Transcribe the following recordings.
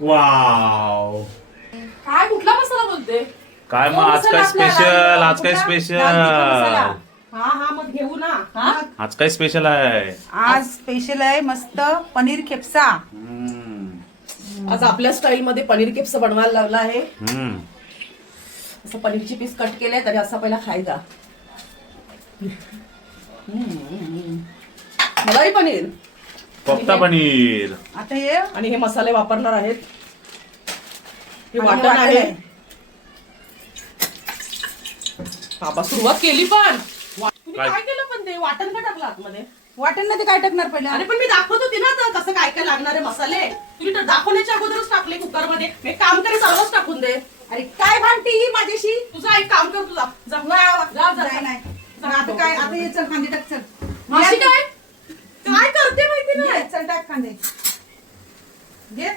Wow, काय कुठला मसाला बोलते? काय मग आज काय स्पेशल? आज काय स्पेशल? हा हा मग घेऊ ना. हा आज काय स्पेशल आहे? आज स्पेशल आहे मस्त पनीर खेपसा. आज आपल्या स्टाईल मध्ये पनीर केप्स बनवायला लावला आहे. हम्म. असं पनीरची पीस कट केले तरी असा पहिला खायचा. मलाई पनीर, कोफ्ता पनीर. आता हे आणि हे मसाले वापरणार आहेत. हे आणि वाटण आहे. बाबा सुरुवात केली पण तुम्ही काय? काय केलं पण ते वाटण का टाकलं आतमध्ये? वाटण मध्ये काय टाकणार पहिला? अरे पण मी दाखवत होती ना तर कसं काय काय लागणारे मसाले. तुम्ही तर दाखवण्याच्या अगोदरच टाकले कुकर मध्ये. मी एक काम करे सर्वच टाकून दे. अरे काय भांडती माझ्याशी? तुझा एक काम कर, तुझा जा नाही, नाही. आता काय आता हे चल कांदे टाक चल. माशी काय काय करते माहिती घे, नाही. चल टाक कांदे. घे.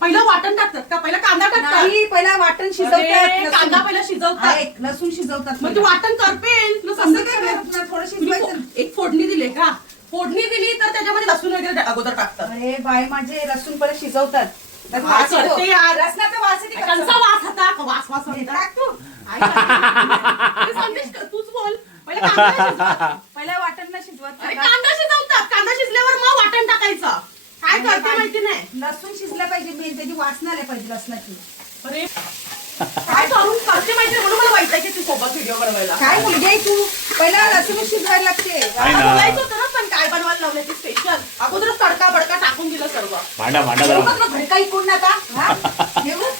पहिलं वाटण टाकतात का? पहिला कांदा टाकतात? नाही पहिला वाटण अरे, शिजवतात. कांदा पहिला शिजवतात. ऐक, लसूण शिजवतात. मग ते वाटण करपेल तुला समजा समजत काय काय? करणार? थोडं तुम्ही शिजवायचं. एक फोडणी दिली का? फोडणी दिली तर त्याच्यामध्ये लसूण वगैरे अगोदर टाकतात. अरे बाय माझे लसूण परत शिजवतात. त्यात काय वास येतो. करते यार? लसणाचा वास येते का? कंचा वास होता का? वास वास हे होता. टाक तू. काय करते? हे संदेश तूच बोल. पहिला कांदा शिजवतात. पहिला वाटण न शिजवत. अरे कांदा शिजवतात. कांदा शिजल्यावर मग वाटण टाकायचं. काय करते माहिती नाही. लसूण शिजला पाहिजे मेन, त्याची वासना आली पाहिजे लसणाची. अरे काय करून करते माहिती म्हणून मला माहिती आहे की तू सोबत व्हिडिओ बनवायला. काय मुलगी आहे तू? पहिला लसूण शिजवायला लागते. आहे ना. मला बोलायचं होतं ना पण काय बनवायला लावलं ते स्पेशल. अगोदरच तडका बडका टाकून दिलं सर्व. भांडा भांडा एवढं जरा तुला भडका इकडून आता हा? एवढं?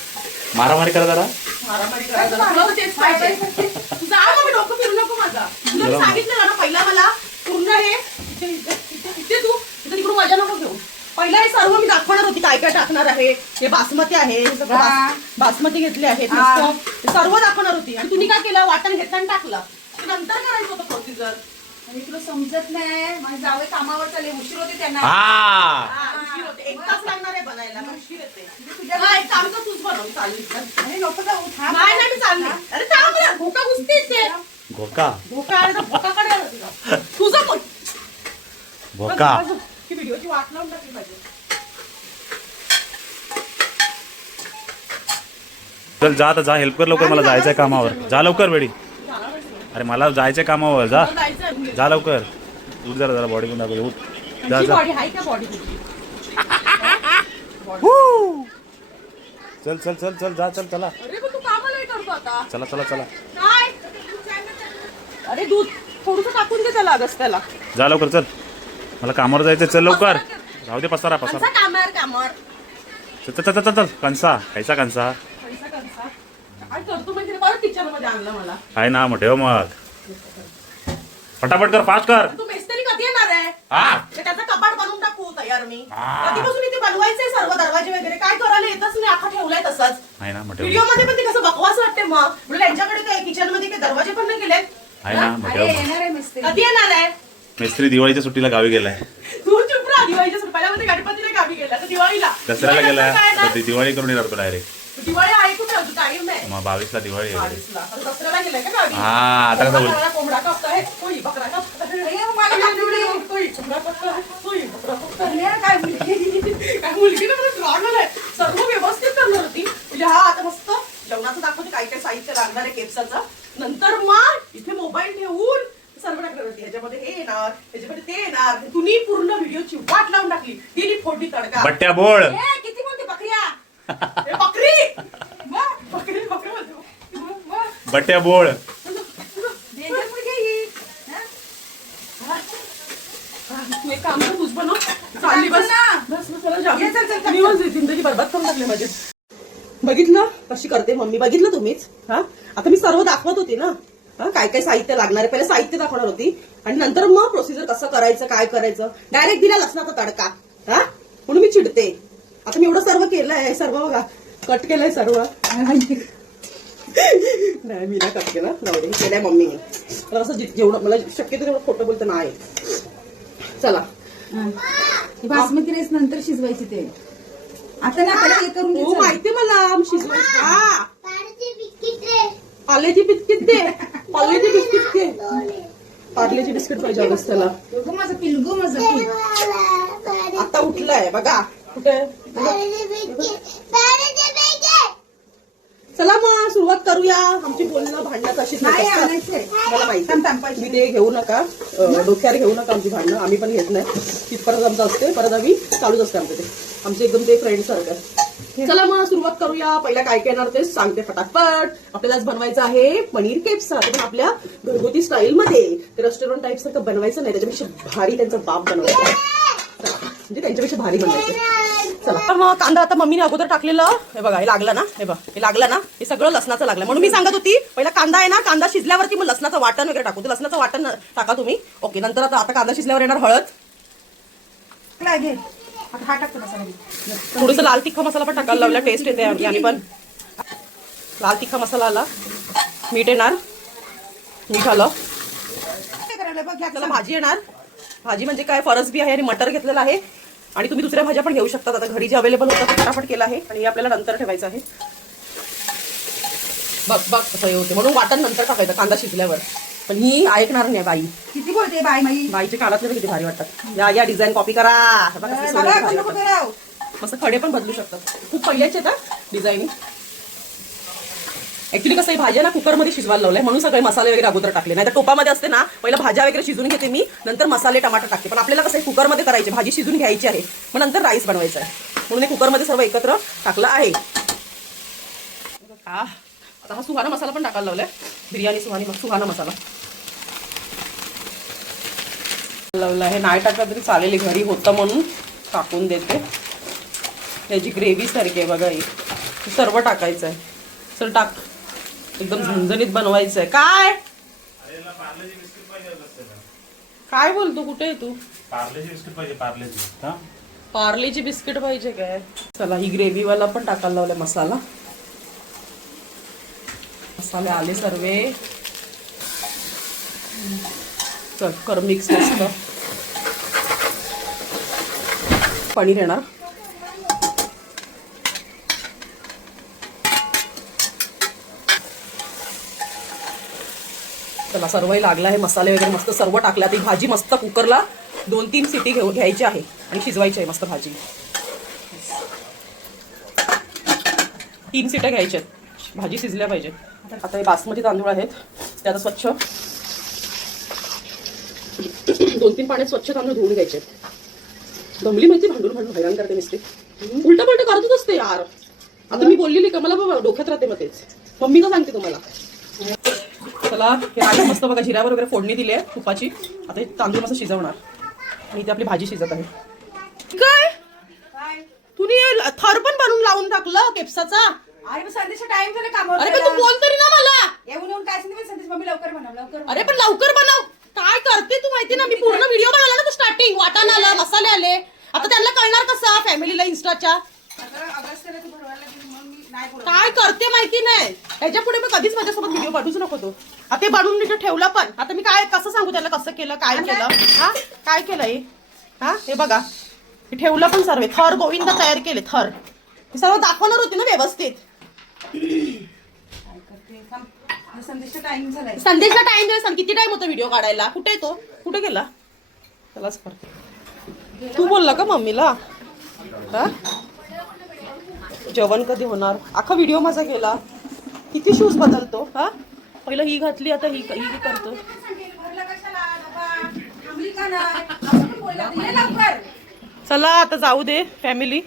मारामारी करा जरा. मारामारी करायचं तुला तर तेच पाहिजे. तुझा आ मग डोकं फिरू नको माझा. तुला सांगितलं ना पहिला मला पूर्ण हे इथे तू इथे तिकडून मजा नको घेऊ. पहिला हे सर्व मी दाखवणार होती काय काय टाकणार आहे. हे बासमती आहे, हे सगळं हा. बासमती घेतले आहेत हा. मस्त. हे सर्व दाखवणार होती आणि तुम्ही काय केलं वाटण घेतलं आणि टाकलं. ते नंतर करायचं होतं प्रोसिजर. आणि तुला समजत नाही माझे जावई कामावर चालले उशीर होते त्यांना. हा, उशीर होते. 1 तास लागणार आहे बनायला. उशीर येते. तुझ्या हा, एक काम कर तूच बनव चालेल. अरे नको जाऊ थांब. नाही नाही मी चालले. अरे थांब रे, भोका घुसते इथे. भोका भोका आहे तर भोकाकडे आला तुझा. तुझं कोण? भोका. ही व्हिडिओची वाट लावून टाकली पाहिजे. चल जा आता, जा हेल्प कर लवकर, मला जायचंय कामावर. जा लवकर बेडी. अरे मला जायचंय कामावर, जा जायचं जा लवकर. उठ जरा जरा बॉडी घेऊन दाखव. उठ जा जा. बॉडी आहे का बॉडी तुझी? चल चल चल चल जा चल चला अरे पण तू कामाला करतो आता. चला चला चला. काय? अरे दूध थोडस टाकून दे त्याला अगस्त्याला. जा लवकर चल, मला कामावर जायचंय. चल लवकर. राहू दे पसारा पसारा. कंसा कामावर चल चल चल चल चल. कंसा खायचा कंसा पैसा कंसा काय करतो म्हणजे परत किचन मध्ये आणलं मला. आहे ना मग ठेव मग. फटाफट कर, फास्ट कर. तू मेस्त्री कधी येणार आहे? हा ते त्याचं कपाट बनवून टाकू तयार मी. हा. कधीपासून इथे बनवायचंय सर्व दरवाजे वगैरे काय करायला येतच नाही. आखा ठेवलाय तसंच. आहे ना मग ठेव. व्हिडिओ मध्ये पण ते कसं बकवास वाटते मग. म्हणजे त्यांच्याकडे काय किचन मध्ये काय दरवाजे पण नाही केलेत. आहे ना मग अरे ठेव. येणार आहे मिस्त्री. कधी येणार आहे? मिस्त्री दिवाळीच्या सुट्टीला गावी गेलाय. तू चुप राहा. दिवाळीच्या पहिल्यामध्ये गणपतीला गावी गेला तर दिवाळीला दसऱ्याला गेलाय काय तर येणार? ती दिवाळी करून येणार तो डायरेक्ट. दिवाळी आहे कुठे अजून टाईम आहे. मग 22ला दिवाळी आहे. 22ला. आता दसऱ्याला गेलाय का गावी? हा आता कसं बोल. कोंबडा कोंबडा कापताय. कोळी बकरा कापताय. अरे मला काय दिली? कोळी कोंबडा कापताय. कोळी बकरा कापताय. अरे काय मुलगी? काय मुलगीने मला ड्रॉ आहे. सर्व व्यवस्थित करणार होती. म्हणजे हा आता मस्त जेवणाचं दाखवते काय काय साहित्य लागणार आहे केप्साचं. नंतर मग इथे मोबाईल ठेवून सर्व टाकणार होती. ह्याच्यामध्ये हे येणार, ह्याच्यामध्ये ते येणार. तुम्ही पूर्ण व्हिडिओची वाट लावून टाकली. दिली फोडणी तडका. बट्ट्या बोळ. ए, किती म्हणते बकऱ्या? हे बकरी मग, बकरी बकरी म्हणतो. मग. बट्ट्या बोळ. डेंजर मुलगी आहे ही. हा? तू एक काम कर, तूच बनव. चालली बस ना. बस बस चला जाऊ. ये, चल, चल, चल. मी बस जिंदगी बरबाद करून टाकले माझे. बघितलं कशी करते मम्मी? बघितलं तुम्हीच? हा आता मी सर्व दाखवत होती ना. हा काय काय साहित्य लागणार आहे. पहिले साहित्य दाखवणार होती आणि नंतर मग प्रोसिजर कसं करायचं काय करायचं. डायरेक्ट दिला लसणाचा तडका. हा म्हणून मी चिडते. आता मी एवढं सर्व केलंय. सर्व बघा कट केलंय सर्व. नाही मी नाही कट केलं. जाऊ दे केलंय मम्मीने. तर असं जेवढं मला शक्यतो तेवढं खोटं बोलतं नाही. चला हा. ती बासमती राईस नंतर शिजवायची ते. आता ना आपल्याला हे करून हो घ्यायचं. माहिती मला शिजवायचं. हा पार्लेची बिस्किट दे. पार्लेची बिस्किट दे. पार्लेची बिस्किट पाहिजे अगस्त्याला. दोघं माझं पिलगू माझं पिल. आता उठलाय बघा. कुठे? चला मग सुरुवात करूया. आमची बोलणं भांडणं कशीच नाही नाही आणायचंय. मला माहिती. थांब, थांब, पैसे. मी ते घेऊ नका, डोक्यावर घेऊ नका आमची भांडणं. आम्ही पण घेत नाही. तिथपर्यंत आमचं असते, परत आम्ही चालूच असते आमचं ते. आमचे एकदम ते फ्रेंड सारखं. चला मग सुरुवात करूया. पहिला काय काय येणार ते सांगते फटाफट. आपल्याला आज बनवायचं आहे पनीर केप्सा. ते पण आपल्या घरगुती स्टाईल मध्ये. ते रेस्टॉरंट टाईप सारखं बनवायचं नाही, त्याच्यापेक्षा भारी त्यांचा बाप बनवायचा. म्हणजे त्यांच्यापेक्षा भारी बनवायचं. चला तर मग कांदा आता मम्मीने अगोदर टाकलेलं. हे बघा, हे लागलं ना, हे बघा, हे लागलं ना, हे सगळं लसणाचं लागलं. म्हणून मी सांगत होती पहिला कांदा आहे ना, कांदा शिजल्यावरती मग लसणाचं वाटण वगैरे टाकू. तर लसणाचं वाटण टाका तुम्ही. ओके, नंतर आता कांदा शिजल्यावर येणार हळद, घे. आता हा टाकतो मसाला. थोडंसं लाल तिखा मसाला पण टाकायला लावला, टेस्ट येते याने पण. लाल तिखा मसाला आला, मीठ येणार, मीठ आलं. काय करायला बघ, घ्या. त्याला भाजी येणार. भाजी म्हणजे काय, फरसबी आहे आणि मटर घेतलेलं आहे. आणि तुम्ही दुसऱ्या भाज्या पण घेऊ शकता. आता घरी जे अवेलेबल होतं ते फटाफट केलं आहे. आणि हे आपल्याला नंतर ठेवायचं आहे. बघ बघ कसं हे होते, म्हणून वाटण नंतर टाकायचं कांदा शिजल्यावर. पण ही ऐकणार नाही बाई. किती बोलते बाई माई. बाईचे कानातले किती भारी वाटतात. या डिझाईन कॉपी करा. हे बघा किती सोनेरी भारी नको वाटतात. करावं. मस्त खडे पण बदलू शकतात. खूप पहिल्याचे आहेत डिझाईन. ऍक्च्युली कसं आहे, भाज्या ना कुकरमध्ये शिजवायला लावलंय, म्हणून सगळे मसाले वगैरे अगोदर टाकले. नाही तर टोपामध्ये असते ना, पहिला भाज्या वगैरे शिजून घेते मी, नंतर मसाले टमाटर टाकते. पण आपल्याला कसं आहे, कुकरमध्ये करायचे, भाजी शिजून घ्यायची आहे, मग नंतर राईस बनवायचा आहे. म्हणून हे कुकरमध्ये सर्व एकत्र टाकलं आहे. आता हा सुहाना मसाला पण टाकायला लावलाय. बिर्याणी सुहाना मसाला लावला. हे नाही टाकलं तरी चालेल, घरी होतं म्हणून टाकून देते. त्याची ग्रेव्ही सारखी आहे बघा, ही सर्व टाकायचं आहे. चल टाक, एकदम झणझणीत बनवायचं आहे. काय बोलतो, कुठे आहे तू? पार्लेजी बिस्किट पाहिजे, पार्लेजी. हा, पार्लेची बिस्किट पाहिजे काय? चला, ही ग्रेव्ही वाला पण टाकायला लावलाय मसाला. मसाले आले सर्वे. चल कर मिक्स मस्त. पनीर येणार. चला, सर्वही लागला आहे. मसाले वगैरे मस्त सर्व टाकल्या. ती भाजी मस्त कुकरला 2-3 सिटी घ्यायची आहे आणि शिजवायची आहे मस्त भाजी. 3 सिट्या घ्यायच्या आहेत, भाजी शिजल्या पाहिजे. आता हे बासमती तांदूळ आहेत, ते आता स्वच्छ 2-3 पाण्यात स्वच्छ तांदूळ धुवून घ्यायचे. दमली माहिती, भांडून हैराण करते नुसते. उलटा पलटा करतच असते यार. आता मी बोललेली का, मला बाबा डोक्यात राहते मग तेच. मम्मी का सांगते तुम्हाला. चला, हे राईस मस्त बघा, जिऱ्यावर वगैरे फोडणी दिली आहे तुपाची. आता हे तांदूळ मस्त शिजवणार आणि इथे आपली भाजी शिजत आहे. काय तुम्ही थर पण बनवून लावून टाकलं केप्साचा? अरे पण संदेशचा टाइम झाला कामावर. अरे पण तू बोल तरी ना मला. येऊन काय सांगते संदेश, मम्मी लवकर बनव लवकर. अरे पण लवकर बनव. काय करते तू माहिती ना, मी पूर्ण व्हिडिओ बनवला ना, स्टार्टिंग वाटाणा आला, मसाले आले. आता त्यांना कळणार कसं फॅमिलीला इन्स्टाच्या. काय करते माहिती नाही. ह्याच्या पुढे मी कधीच माझ्यासोबत व्हिडिओ बनवूच नको तो. आता ते बनवून मी ठेवला पण. आता मी काय कसं सांगू त्याला, कसं केलं, काय केलं, हा काय केलं हे. हा हे बघा, हे ठेवलं पण सर्व. थर गोविंद तयार केले, थर. हे सर्व दाखवणार होते ना व्यवस्थित. संदेशचा टाइम झालाय. संदेशला टाइम दिवस किती टाइम होता व्हिडिओ काढायला. कुठे तो, कुठे गेला? त्यालाच करते. तू बोलला का मम्मीला? हा, जेवण कधी होणार? अख्खा व्हिडिओ माझा गेला. किती शूज बदलतो. हा, पहिलं ही घातली, आता ही करतो. चला आता जाऊ दे फॅमिली.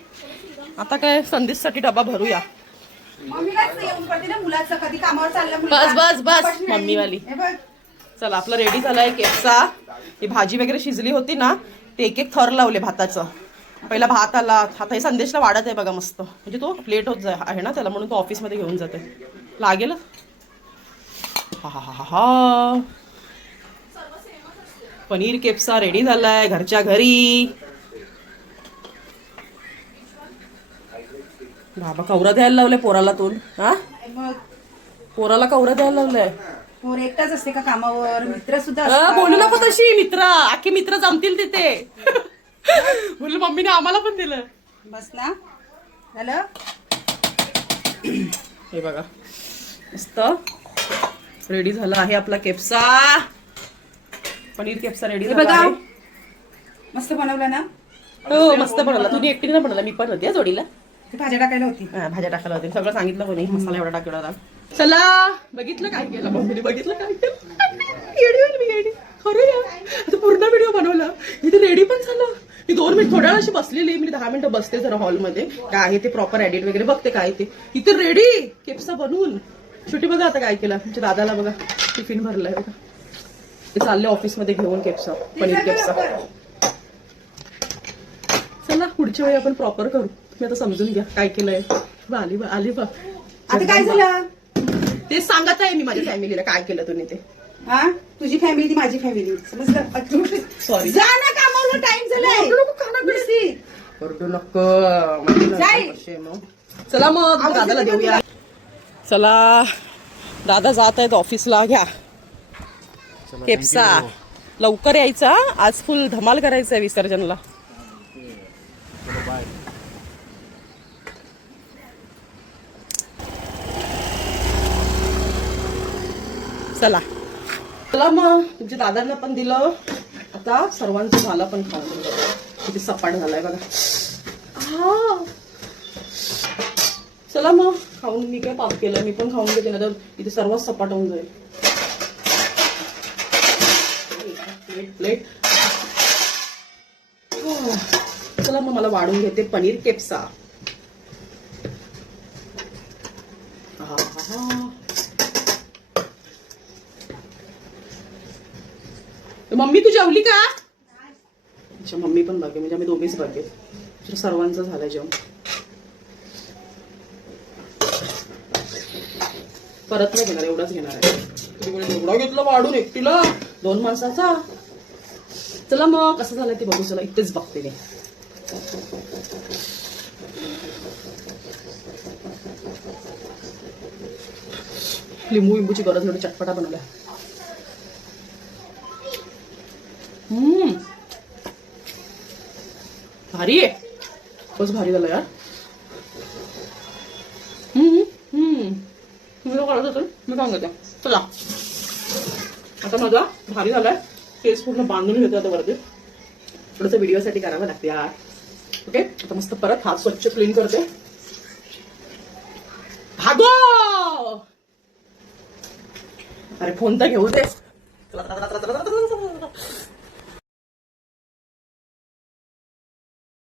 आता काय संदेशसाठी डबा भरूया. बस बस बस मम्मीवाली. चला, आपलं रेडी झालाय केप्सा. ही भाजी वगैरे शिजली होती ना, ते एक एक थर लावले भाताचं. पहिला भात आला. आता हे संदेशला वाढत आहे बघा मस्त. म्हणजे तो लेट होत आहे ना त्याला, म्हणून तो ऑफिसमध्ये घेऊन जाते. लागेल. हा हा हा हा, पनीर केप्सा रेडी झालाय घरच्या घरी. बाबा कवरा द्यायला लावलंय पोराला तोंड. हा, पोराला कवरा द्यायला लावलंय. पोर एकटाच असते का कामावर? मित्र सुद्धा बोलू नको तशी. मित्र आखे मित्र जमतील तिथे. बोल, मम्मीने आम्हाला पण दिलं. बस ना झालं. हे बघा मस्त रेडी झाला आहे आपला केप्सा. पनीर केप्सा रेडी झाला बघा आहे. मस्त बनवलं ना. हो मस्त बनवला. तुम्ही एकटीने नाही बनवला, मी पण होती जोडीला. ती भाज्या टाकायला होती. भाज्या टाकायला होते, सगळं सांगितलं कोणी, मसाला एवढा टाकला होता. चला बघितलं काय केलं मम्मीने, बघितलं काय केलं. येडी होईल मी, येडी खरं यार. आता पूर्ण व्हिडिओ बनवला, इथे रेडी पण झालं. मी 2 मिनिट थोड्या वेळ अशी बसलेली, मी 10 मिनिटं बसते जरा हॉलमध्ये, काय आहे ते प्रॉपर एडिट वगैरे बघते काय ते. इथे रेडी केप्सा बनवून. शेवटी बघा आता काय केलं, तुमच्या दादाला बघा टिफिन भरलाय बघा, ते चालले ऑफिसमध्ये घेऊन केप्सा, पनीर केप्सा. चला पुढच्या वेळी आपण प्रॉपर करू. तुम्ही आता समजून घ्या काय केलंय. आली बा आता काय झालं? ते सांगत आहे मी माझ्या फॅमिलीला काय केलं तुम्ही ते. हा, तुझी फॅमिली ती माझी फॅमिली, समजलं? सॉरी. जा ना कामाला, टाइम झालाय. करतो नको. चला मग दादाला देऊया. चला दादा जात आहेत ऑफिसला. घ्या केप्सा, लवकर यायचा, आज फुल धमाल करायचंय विसर्जनला. चला चला मग तुमच्या दादांना पण दिलं, आता सर्वांचं झालं पण खाऊन. किती सपाट झालाय बघा. चला मग खाऊन, मी काय पाप केलं, मी पण खाऊन घेते ना, तर इथे सर्वच सपाट होऊन जाईल. प्लेट. चला मग मला वाढून घेते पनीर केप्सा. मम्मी तू जेवली का? अच्छा मम्मी पण बघे, म्हणजे आम्ही दोघेच बघे. सर्वांचं झालंय जेवण. परत नाही घेणार, एवढाच घेणार आहे. एवढा घेतला वाढून एकटीला, 2 माणसाचा. चला मग कसं झालं ते बघू. चला इथेच बघते मी. लिंबूची गरज थोडी चटपटा बनवला. भारी आहे, बस भारी झालं यार. तुम्ही काढत होतो मी सांगते. चला आता माझा भारी झालाय, केस पूर्ण बांधून घेते आता वरती. थोडंसं व्हिडिओसाठी करावं लागते यार. ओके आता मस्त परत हात स्वच्छ क्लीन करते. भागो, अरे फोन तर घेऊ दे.